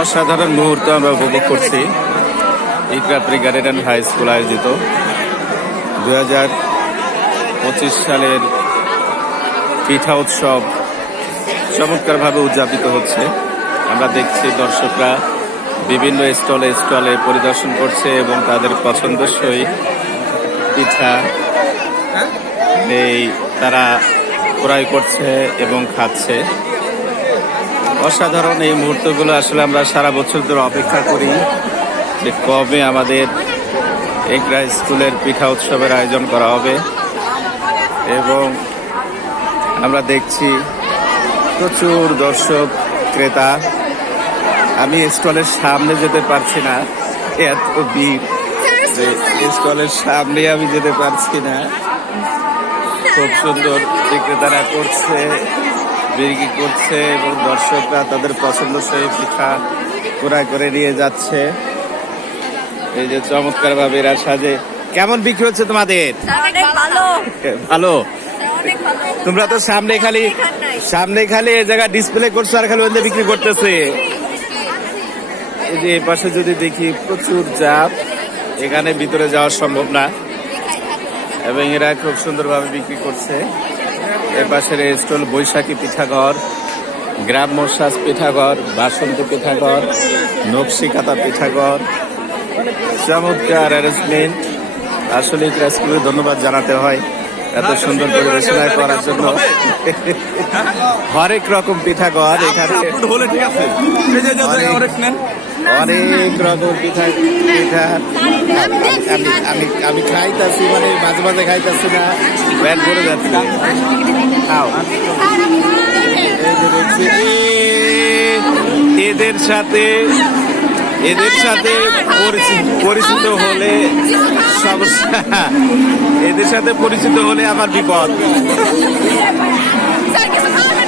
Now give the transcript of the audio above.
অসাধারণ মুহূর্ত আমরা উপভোগ করছি। ইকরাপ্রি গার্ডেন হাই স্কুল আয়োজিত। দু হাজার পঁচিশ সালের পিঠা উৎসব চমৎকারভাবে উদযাপিত হচ্ছে। আমরা দেখছি দর্শকরা বিভিন্ন স্টলে স্টলে পরিদর্শন করছে এবং তাদের পছন্দসই পিঠা এই তারা ক্রয় করছে এবং খাচ্ছে। অসাধারণ এই মুহূর্তগুলো আসলে আমরা সারা বছর ধরে অপেক্ষা করি যে কবে আমাদের এগরা স্কুলের পিঠা উৎসবের আয়োজন করা হবে। এবং আমরা দেখছি প্রচুর দর্শক, ক্রেতা। আমি স্টলের সামনে যেতে পারছি না। এত ভিড় যে স্টলের সামনে আমি যেতে পারছি না। খুব সুন্দর বিক্রেতারা করছে। বিক্রি করছে এবং দর্শকরা তাদের পছন্দ পছন্দসই পিঠা ক্রয় করে নিয়ে যাচ্ছে। এই যে চমৎকার ভাবে এরা সাজে। কেমন বিক্রি হচ্ছে তোমাদের? ভালো। তোমরা তো সামনে খালি সামনে খালি এই জায়গা ডিসপ্লে করছ আর খালি ওদের বিক্রি করতেছে। এই যে এই পাশে যদি দেখি প্রচুর চাপ এখানে ভিতরে যাওয়া সম্ভব না। এবং এরা খুব সুন্দরভাবে বিক্রি করছে। এ পাশের স্টল বৈশাখী পিঠাঘর, গ্রাম মশাস পিঠাঘর, বাসন্তী পিঠাঘর নকশিকাতা পিঠাঘর, চমৎকার অ্যারেঞ্জমেন্ট আসলে ক্রাসকে ধন্যবাদ জানাতে হয়। এত সুন্দর পরিবেশনায় করার জন্য। হরেক রকম পিঠা পিঠাঘর এখানে অনেক- রকম পিঠা পিঠা। আমি আমি আমি খাইতাছি মানে মাঝে মাঝে খাইতাছি না। ব্যাট করে যাচ্ছি। খাও। এদের সাথে এদের সাথে পরিচি- পরিচিত হলে সমস্যা। এদের সাথে পরিচিত হলে আমার বিপদ।